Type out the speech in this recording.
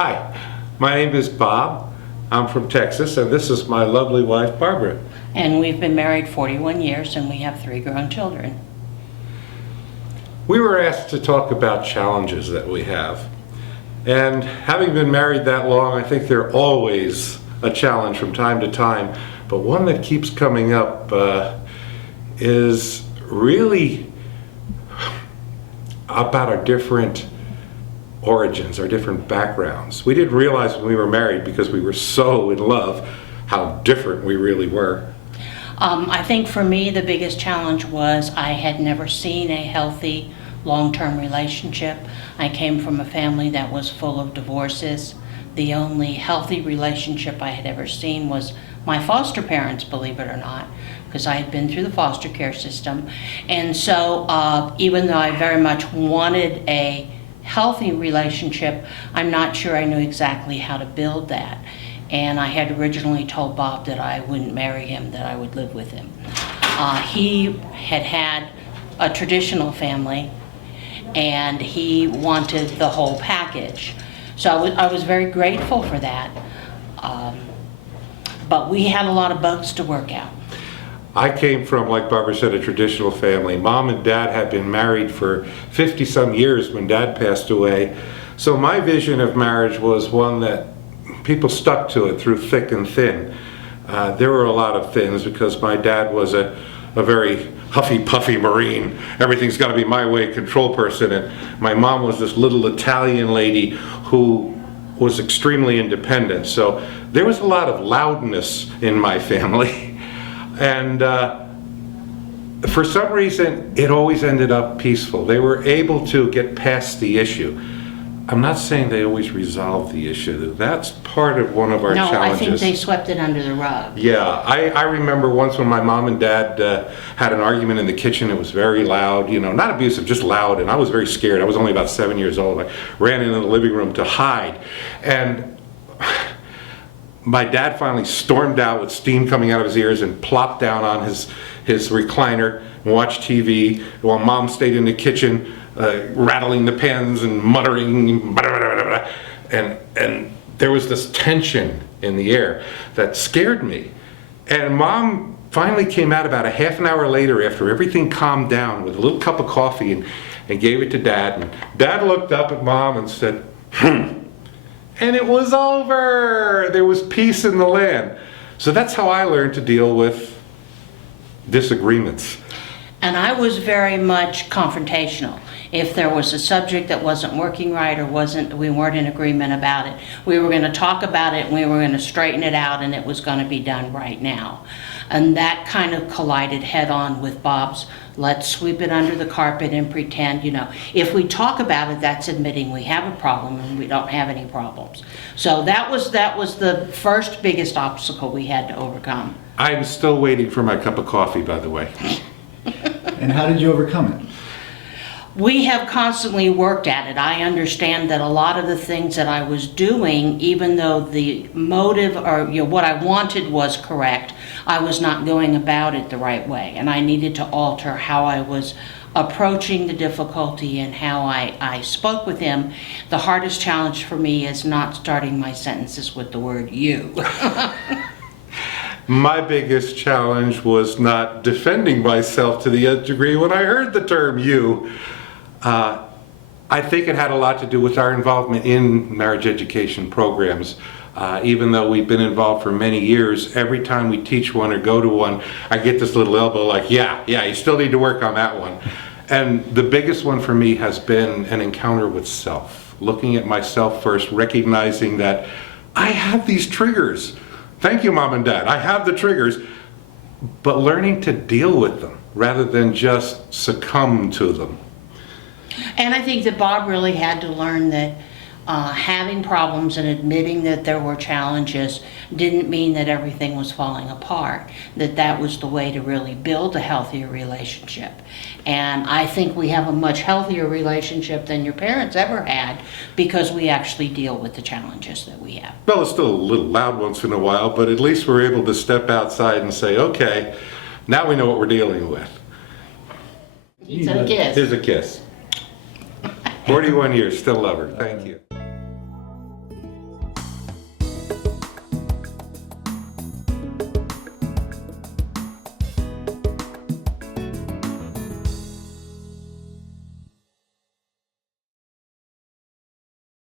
Hi, my name is Bob. I'm from Texas, and this is my lovely wife, Barbara. And we've been married 41 years, and we have 3 grown children. We were asked to talk about challenges that we have. And having been married that long, I think they're always a challenge from time to time. But one that keeps coming up is really about our different origins, our different backgrounds. We didn't realize when we were married, because we were so in love, how different we really were. I think for me the biggest challenge was I had never seen a healthy long-term relationship. I came from a family that was full of divorces. The only healthy relationship I had ever seen was my foster parents, believe it or not, because I had been through the foster care system. And so even though I very much wanted a healthy relationship, I'm not sure I knew exactly how to build that. And I had originally told Bob that I wouldn't marry him, that I would live with him. He had a traditional family, and he wanted the whole package. So I was very grateful for that. But we had a lot of bugs to work out. I came from, like Barbara said, a traditional family. Mom and Dad had been married for 50-some years when Dad passed away. So my vision of marriage was one that people stuck to it through thick and thin. There were a lot of things, because my dad was a very huffy-puffy Marine. Everything's got to be my way control person. And my mom was this little Italian lady who was extremely independent. So there was a lot of loudness in my family. And for some reason, it always ended up peaceful. They were able to get past the issue. I'm not saying they always resolved the issue. That's part of one of our challenges. No, I think they swept it under the rug. Yeah, I remember once when my mom and dad had an argument in the kitchen. It was very loud, you know, not abusive, just loud, and I was very scared. I was only about 7 years old. I ran into the living room to hide, and my dad finally stormed out with steam coming out of his ears and plopped down on his recliner and watched TV, while Mom stayed in the kitchen rattling the pans and muttering, and there was this tension in the air that scared me. And Mom finally came out about a half an hour later, after everything calmed down, with a little cup of coffee, and gave it to Dad. And Dad looked up at Mom and said, and it was over. There was peace in the land. So that's how I learned to deal with disagreements. And I was very much confrontational. If there was a subject that wasn't working right, or we weren't in agreement about it, we were going to talk about it, and we were going to straighten it out, and it was going to be done right now. And that kind of collided head on with Bob's, let's sweep it under the carpet and pretend, you know, if we talk about it, that's admitting we have a problem, and we don't have any problems. So that was the first biggest obstacle we had to overcome. I'm still waiting for my cup of coffee, by the way. And how did you overcome it? We have constantly worked at it. I understand that a lot of the things that I was doing, even though the motive, or what I wanted was correct, I was not going about it the right way. And I needed to alter how I was approaching the difficulty and how I spoke with him. The hardest challenge for me is not starting my sentences with the word you. My biggest challenge was not defending myself to the nth degree when I heard the term you. I think it had a lot to do with our involvement in marriage education programs. Even though we've been involved for many years, every time we teach one or go to one, I get this little elbow like, yeah, you still need to work on that one. And the biggest one for me has been an encounter with self. Looking at myself first, recognizing that I have these triggers. Thank you, Mom and Dad. I have the triggers, but learning to deal with them rather than just succumb to them. And I think that Bob really had to learn that having problems and admitting that there were challenges didn't mean that everything was falling apart, that was the way to really build a healthier relationship. And I think we have a much healthier relationship than your parents ever had, because we actually deal with the challenges that we have. Well, it's still a little loud once in a while, but at least we're able to step outside and say, okay, now we know what we're dealing with. He's a kiss. Here's a kiss. 41 years, still love her. Thank you.